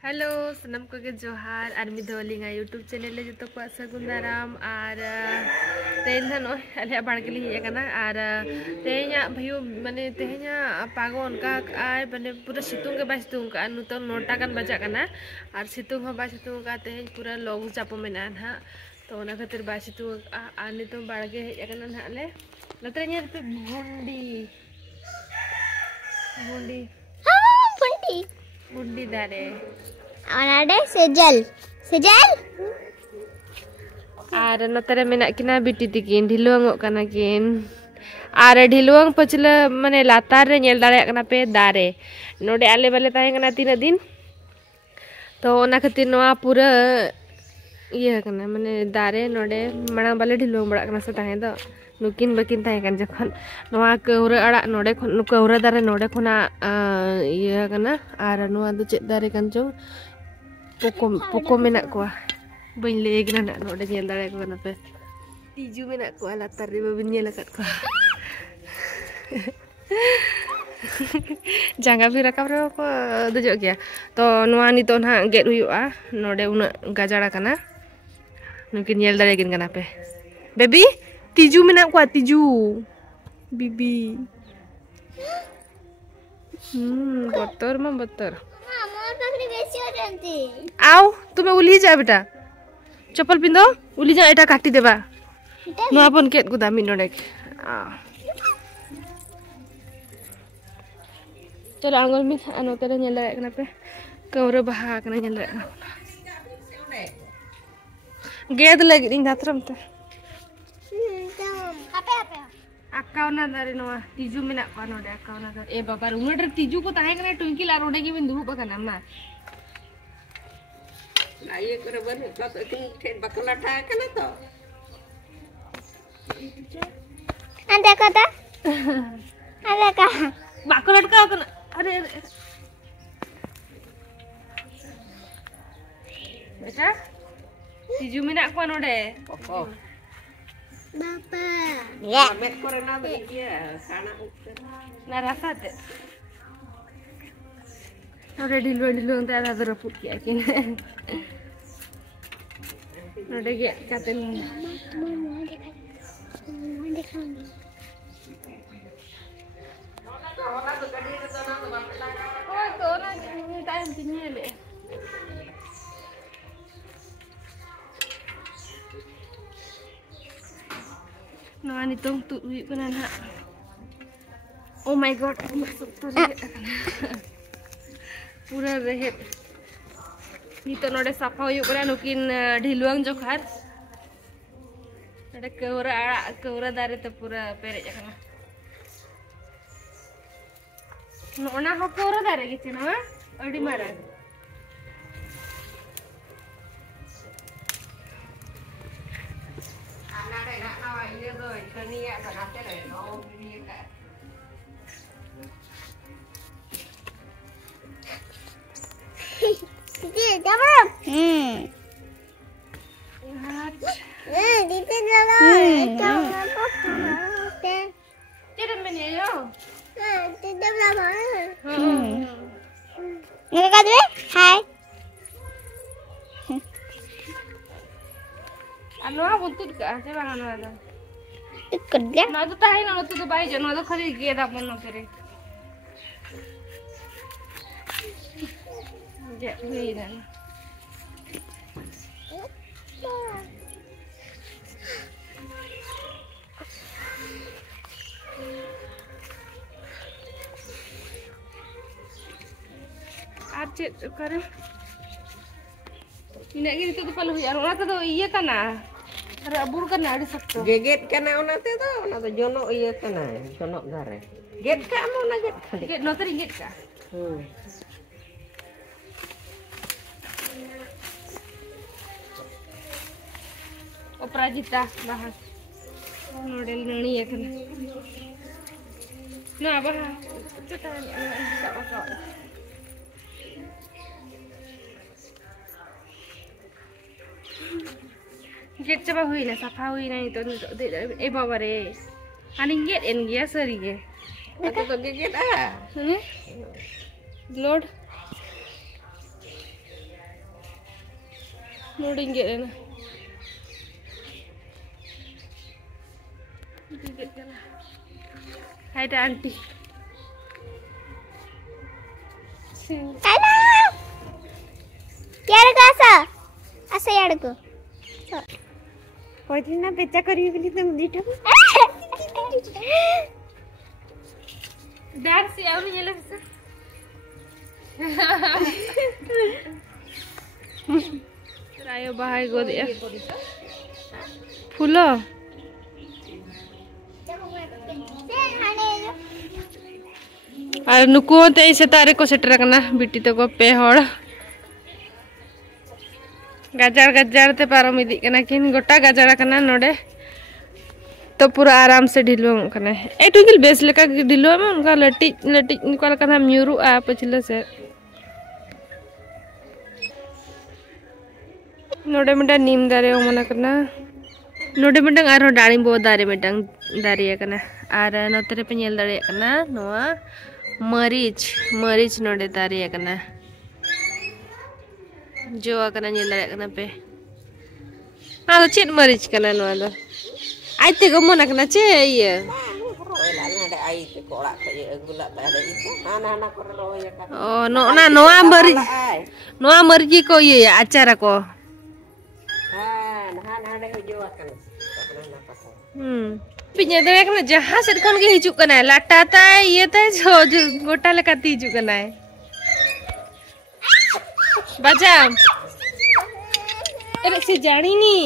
Hello सनम को के जोहार और मिधोलिंगा यूट्यूब चैनल ले जो को सगुन दाराम और तेन नो अले बाड़के ली हेकना और तेहना भयु माने तेहना पागो उनका आय माने पूरा सितुंग के बाय सितुंग का नुतो नोटा कान बजा कना और सितुंग हो बाय सितुंग का तेहन पूरा लॉन्ग चापो मेना ना तो ओना खातिर बाय सितुंग आ नितो बाड़के हेकना ना ले लतरे ᱧᱮᱞ पे भुंडी भुंडी भुंडी भुंडी दारे अनाडे सेजल सेजल और नतरे मेना किना बिटी तिकिन ढिलुआंग कना किन और ढिलुआंग पचला माने लातार रे नेल दाड़े कना पे दारे नोडे आले बाले ताहे कना तीन दिन तो ओना खातिर नोआ पूरा ये कना माने दारे नोडे मणा बाले ढिलुआंग बड़ा कना से ताहे दो नुकिन बकिन ताहे कन जखन नोआ कौरा अड़ा नोडे खन कौरा दारे नोडे खना ये कना और नोआ दो चेद दारे कन जो पोको मेना को बन ले गना नोडे नेल दाड़े को पे तिजू मेना को लातार रे बबिन नेल कत को जांगा भी रकाब रे को दजो गया तो नोआ नितो ना गेट हुआ नोडे उना गाजाड़ा कना नुकिन नेल दाड़े गिन कना पे बेबी तिजू मेना को तिजू बीबी बतर मा बतर आओ तुम्हें उली जा बेटा चप्पल पिंदो उली जा एटा काटी देबा नो अपन केट गुदा मिनोडे चलो आंगल में अनो तेरे नेल कना पे कौरे बहा कना नेल गेद लगी इन दात्रम ते अकाउना दारे नोआ तिजू मेना को नोडे अकाउना दारे ए बाबा उनडे तिजू को ताहे कना ट्विंकिल आर ओडे गिबिन दुहु बकना मा ये करे बन तो ठेन बकला ठा कना तो अंदर कता अरे का बाको लटका कना अरे अरे बेटा तिजू मेना को नोडे पको बापा या मेट करे ना बेकिया खाना ना रसा ते नोडे ढिलु ते आधा दर फुट किया किन नोडे गे कातेन ओय तो ना टाइम तिनेले नोआ नितोंग तु हुई कना ना ओ माय गॉड masuk तो पूरा रहे नितो नोडे साफा हुई कना नुकिन ढिलुआंग जोखार नोडे कौरा दारे तो पूरा पेरे कना नोना हो कौरा दारे गिचे ना अडी मारा Hai. anu buntut ka se bang anu ada Kerja. na to tahi na to bai jo na to khari ge da pon करे je hui na आप चेक करे इना गे तो पालो यार ओना तो इये कना अरे अबुर कना आड़ी सकतो गेट कना ओनाते तो ओना तो जोनो इये कना जोनो दारे गेट का मोना गेट खाली गेट नोतरी गेट का अपराजिता बाहर नोडल नणी है कना ना बाहर चटा का गेट चबा हुई ना सफा हुई नहीं तो ए बाबा रे आनी गेट एन गया सरी गे तो गेट आ load Nuding get na. Hai dah auntie. Halo. Yaar kasa? Asa yaar ko. Koi din na becha kari bili tum dita. Dar si auri yela sa. Rayo bahai god ya. Fulo. और नुकु ते इसे तारे को shutter करना बिटी तो को पे होड़ गाजर गाजर ते पारो मिदी कना किन गोटा गाजर कना नोडे तो पूरा आराम से ढिलो कना ए टुकिल बेस लेका ढिलो में उनका लटी लटी निकाल कना म्यूरु आ पछले से नोडे मिटा नीम दारे ओ मना करना नोडे मिटा आरो डाळिम बो दारे मिटा दारे कना आर नोतरे पे नेल दारे कना नोआ मरीच मरीच नोडे दारे कना जो कना नेल दारे कना पे आ चेत मरीच कना नोआ दो आइते को मना कना चे ये ओ नोआ मरीच को ये आचार को पिnya dere kana jaha set kon ge hijuk kana lata tai ye tai jo gota lekati hijuk kana baca ere si jani ni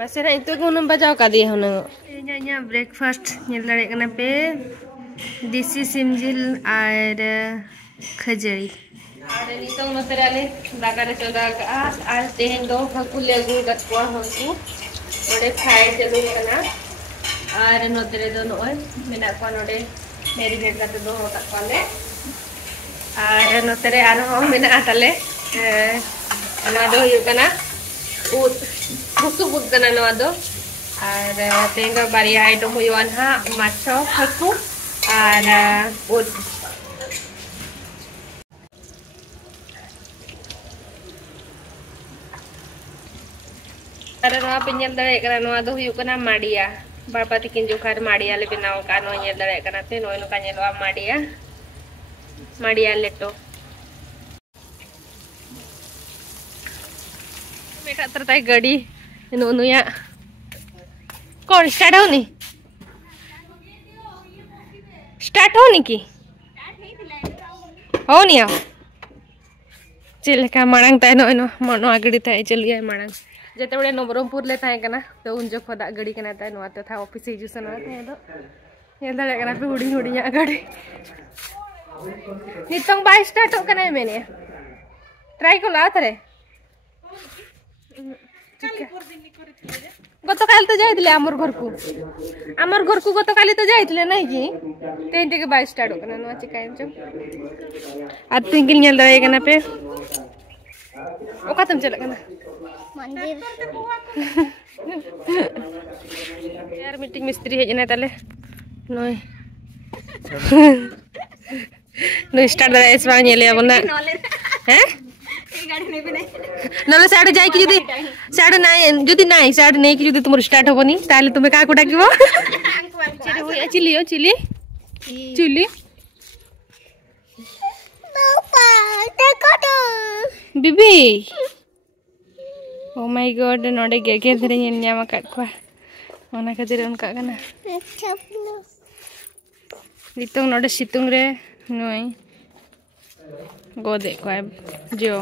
masera itu ko nam bajao ka dia hono nya breakfast nyel dare kana pe desi simjil ar khajari are nitong notere ale dagare choda ar tehen do hakul agu gatwa hanku ode khai chalu kana और नोतरे दो नोय मेना को नोडे marinate करते दो होता कोले और नोतरे आरो मेना आताले ना दो यु कना उत बुसु बुत कना नवा दो और तेंगा बारिया आइटम हुयन हा माछो हाकु और उत अरे नवा पिन्यल दरे कना नवा दो हुयु कना माडिया बापा तिकिन जुखार माडिया ले बनाओ का नो ये दरे कना ते नो का नेलो माडिया माडिया लेटो मेका तरताई गाड़ी नो नुया कौन स्टार्ट होनी की हो नहीं चलेका मांग ताय नो नो मनो आगड़ी ताय चलिए मांग जते बड़े नवरंगपुर ले थाए कना तो उन जो खोदा गाड़ी कना ताय नोआ तो था ऑफिस हिजु सना थाए दो ये दरे कना पे हुडी हुडी या गाड़ी नितंग बाय स्टार्ट हो कना मैंने ट्राई को ला थरे गत काल तो जाइतले हमर घर को गत काली तो जाइतले नहीं की तेन के बाय स्टार्ट हो कना नोआ चिकाइन जो आ तिंकिल नेल दरे कना पे ओका तुम चले कना मंदिर यार मीटिंग मिस्त्री हेजना ताले नोय नो स्टार्ट दरा एस बार नेले बना हैं ए गाड़ी नहीं बने नले साडे जाय की साडे नहीं साडे नहीं की जदी तुम स्टार्ट होबनी ताले तुमे का को डाकिबो चले होय चिली पापा देखो तो बीबी Oh my god, नोडे गेगे धरे नेल न्यामा काट को ओना खातिर उनका कना नितों नोडे सितुंग रे नोय गोदे को जो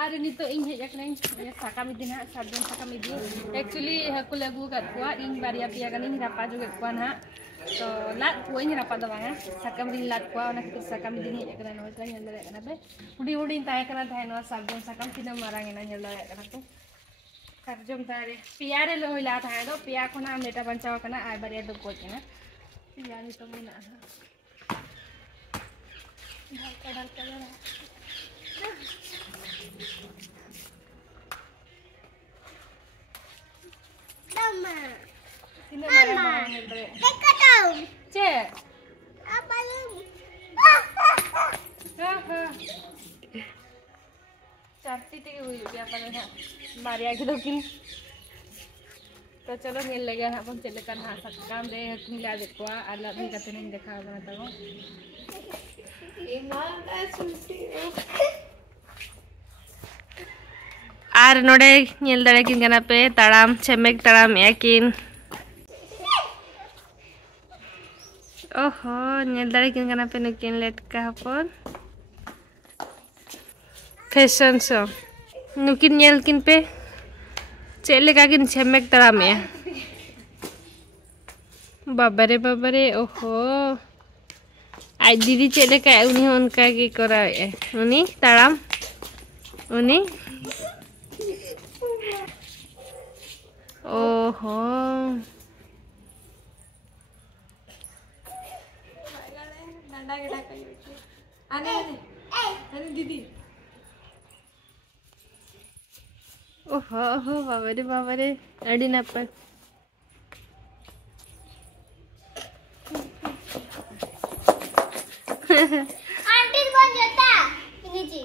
आरे नितो इन हे जकना ये साका मिदिना साबजन साका मिदी एक्चुअली हकु लागू काट को इन बारिया पिया गनी रापा जो को ना तो लाट कोई नहीं रापा दवांगा साका मिदी लाट को ओना खातिर साका मिदी हे जकना नो का नेल दरे कना बे हुडी हुडी ताय कना थाय नो साबजन साका किना मारांगेना नेल दरे कना तो साबजन तारे पिया रे लोइला थाय दो पिया कोना मेटा बंचाव कना आय बारिया दो को कना पिया नि तो मिना ढल का Mama. Sini Mama. देखो तो Ce. apa lu चारटी ते हुई गया पर ना बारिया के दोकिन तो चलो मिल लगे ना अपन चले कर ना सकम रे तुम ला देखो आला भी कते नहीं देखा बना तको आर नोडे नेल दड़े किन गना पे ताड़ाम छेमेक ताड़ाम याकिन ओहो नेल दड़े किन गना पे नुकिन लेटका हपन फैशन शो नुकिन नेल किन पे चले का किन छेमेक ताड़ाम या बाबरे ओहो आज दीदी चले का उन्हीं उनका की करा उन्हीं ताड़ाम उन्हीं ओहो ओहो ओहो बाबरे अड़ी ना पर आंटी बन जाता ini ji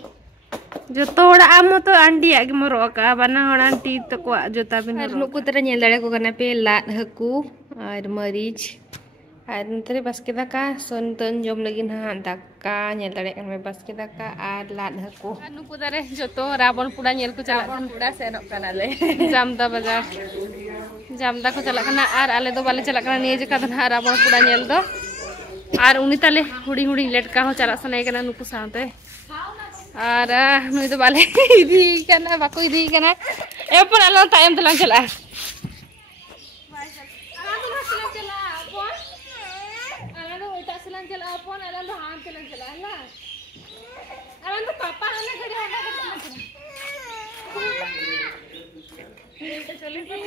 जो तोड़ा आम तो आंटी आगे मरो का बना होना आंटी तो को जोता बिन नुकु तरह नेल दड़े को करना पे लात हकू और मरीच और नतरे बस के दका सोनतन जम लगी ना दका नेल दड़े kan me बस के दका और लात हकू नुकु तरह जो तो रावण पुड़ा नेल को चला रावण पुड़ा सेनोक कना ले जामदा बाजार जामदा को चला कना और आले दो बाले चला कना निये जका ना रावण पुड़ा नेल दो और उनी ताले हुडी हुडी लेटका हो चला सने कना नुकु साथे और नुई तो बाले इदी कना बाको इदी कना एपन आलो टाइम तलां चला आला तो हसला चला अपन आला तो उल्टा सलां चला अपन आला तो हां चला चला ना आला तो पापा हने गड़ी हटा चला चले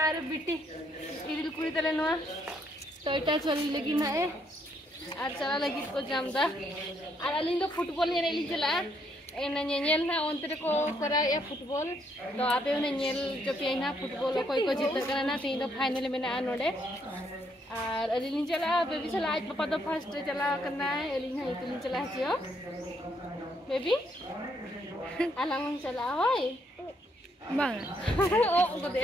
और बिटी इदिल कुड़ी तले नवा तो इटा चली लगी ना ए और चला लगी को जामदा और अलिंग तो फुटबॉल ने रेली चला एना नेल ना ओंतरे को करा या फुटबॉल तो आपे उन्हें नेल जो पे ना फुटबॉल कोई को जीत करना ना तीन तो फाइनल में ना नोडे और अलिंग चला बेबी चला आज पापा तो फर्स्ट चला करना है अलिंग है तो चला जियो बेबी अलंग चला होय बांग ओ गदे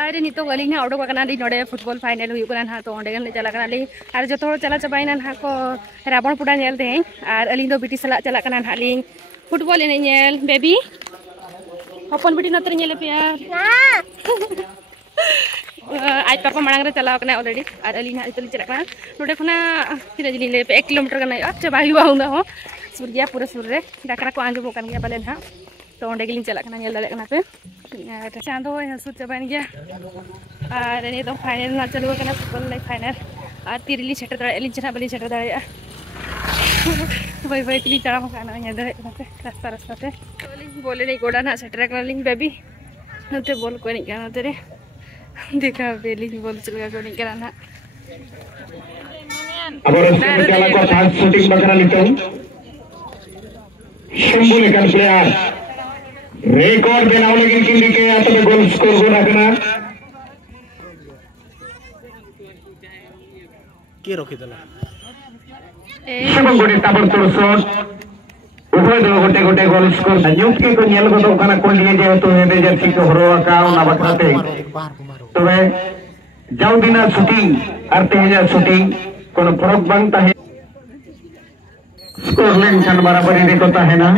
अरे नितो गली ना ओडो कना ली नोडे फुटबॉल फाइनल हुई कना तो ओंडे गन चला कना ली और जतो चला चबाइना ना को रावण पुड़ा नेल दे और अली दो बिटी सला चला कना ना ली फुटबॉल ने नेल बेबी हपन बिटी नतर नेल पे आज पापा मड़ांग रे चला कना ऑलरेडी और अली ना इतली चला कना नोडे खना किरा जिली ले पे 1 किलोमीटर कना अच्छा बाही बाहुंगा हो सुर गया पूरा सुर रे डाकरा को आंजो कन गया बलेन हा तो ओंडे गिलिन चला कना नेल दले कना पे चांदो हसुत चबान गया और ये तो फाइनल ना चलो कना फुटबॉल लाइक फाइनल और तिरली छटर दड़े एलिन चना बली छटर दड़े भाई तिली चढ़ा मकाना ये दड़े रास्ता रास्ता ते बोले नहीं गोड़ा ना छटर कना लिंग बेबी नते बोल को नहीं कना तेरे देखा बेली बोल चलगा को नहीं कना अब चला को फास्ट शूटिंग बकरा लिखो शंभू लेकर प्लेयर रेकॉर्ड बनाओ लेकिन किन के या तो गोल स्कोर को रखना के रोकी दला सबन गोटे ताबर तोड़ शॉट उभय दो गोटे गोटे गोल स्कोर न्यूट के को नेल को kana कोन लिए जे तो हेबे जर्सी को हरो का ना बकराते तो वे जाऊ दिना शूटिंग आरते है शूटिंग कोनो फरक बनता है स्कोर लेन खान बराबरी देखता है ना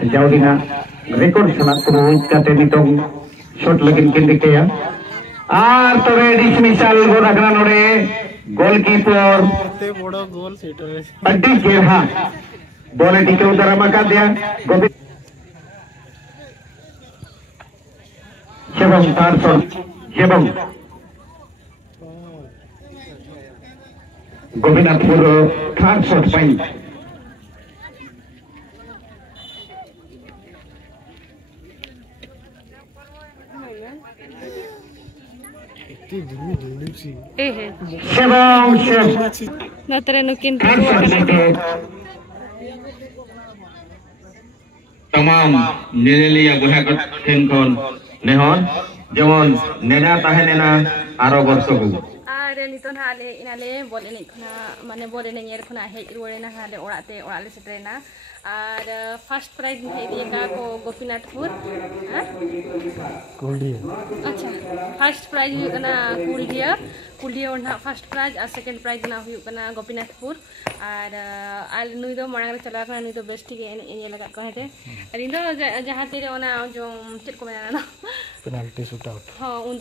जाऊ दिना रिकॉर्ड सला को काते नितों शॉट लगिन किन दिखे या आर तोरे डिसमिसल गो रखना नोडे गोलकीपर ते बड़ो गोल सेटर अड्डी गेरहा बोले टीके उधर मका दिया गोविंद शेबम तार शॉट शेबम गोविंदपुर थर्ड शॉट पॉइंट शेबम शेब नतरे नुकिन तमाम नेनेलिया गोहा ठेंखन नेहर जेमन नेना ताहे नेना आरो वर्ष को आरे नितो ना इनाले बॉल एने खना माने बॉल एने एर खना हेज रुवाड़ेना हाले ओड़ाले सेटरेना और फर्स्ट प्राइज हेदिएका को गोपीनाथपुर कुलडिया अच्छा फर्स्ट प्राइज हुई कुलडिया और फर्स्ट प्राइज और सेकेंड प्राइज ना हुई गोपीनाथपुर और नुई दो मांग रे चला नुई दो बेस्ट गे एने लगा को हेते और इन दो जहां तेरे ओना जो चेक को मेना ना पेनाल्टी शूट आउट हां उन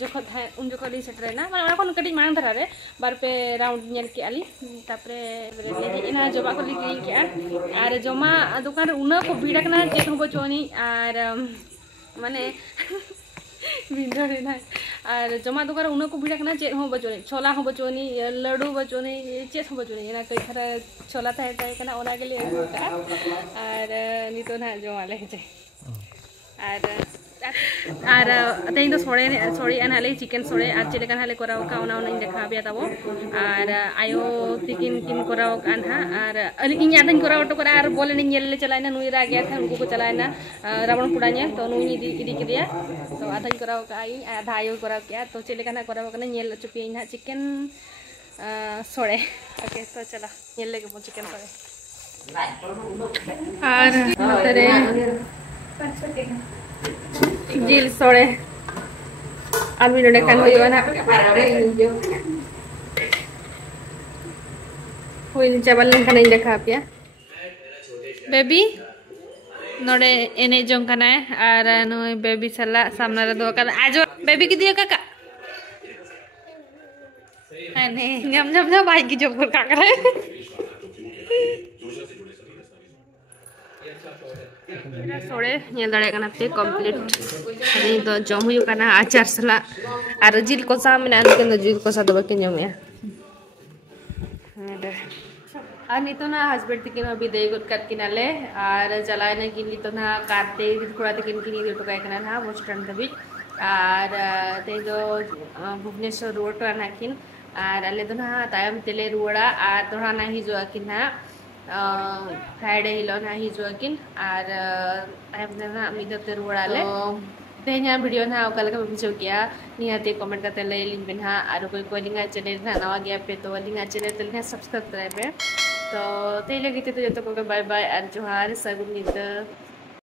जो ली सेटरेना माने ओना कोन कटिंग मांग धरा रे बार पे राउंड नेल के आली तापरे इना जमा को लिखि के और जमा दुकान उना को भीड़ कना चेक हो चोनी और माने बिंदो रे ना और जमा दुकान उना को भीड़ कना चेक हो बचोनी छोला हो बचोनी लड्डू बचोनी चेक हो बचोनी ना कई खरा छोला थाय कना ओना के लिए और नितो ना जमा ले जे और तेज तो सोड़े हाले चिकेन सोड़े और चेक हाले कराव का देखा पे तब और आयो तिकिन किन कराव और इन आधा कराव तो और बोले ले चलाना नुई रा गया था उनको को चलाना रावण पुड़ा तो नुई इदी के तो आधा कराव का आधा आयो कराव किया तो चेक कराव चुपी ना चिकेन सोड़े ओके तो चला लेके चिकेन सोड़े जिल सोड़े आदमी नोडे खान हुई ना हुई चावल खान देखा पिया बेबी नोडे एने जों खाना और नुई बेबी सला सामने रे दो कर आजो बेबी की दियो काका अने जम जम जम भाई की जब कर का करे सोड़े दाड़े पे कम्प्लीट अभी तो जम होना आचार सला और जिल कषा में जिल कषा तो बाकी जमे और नितो ना हस्बैंड तकिन विदाय गद किनाले और चलाना कि नितो ना कारते थोड़ा तकिन किन इदी टोकायना ना बस स्टैंड धाबी और तेज भुवनेश्वर रुआड़ ना किन और आले तो ना तायम तेले रुआड़ा और थोड़ा ना हिजुआ कि ना फ्राइडे हिलो ना हिजुआ किन और तायम ना मिदते रुआड़ाले तेना वीडियो ना ओकालका बुझो गया निहाते कमेंट करते लय लिंक बिना और कोई लिंक चैनल ना नवा गया पे तो लिंक चैनल तो लिंक सब्सक्राइब कराबे तो ते लगी तो जतो को बाय बाय और जोहार सगुन नित।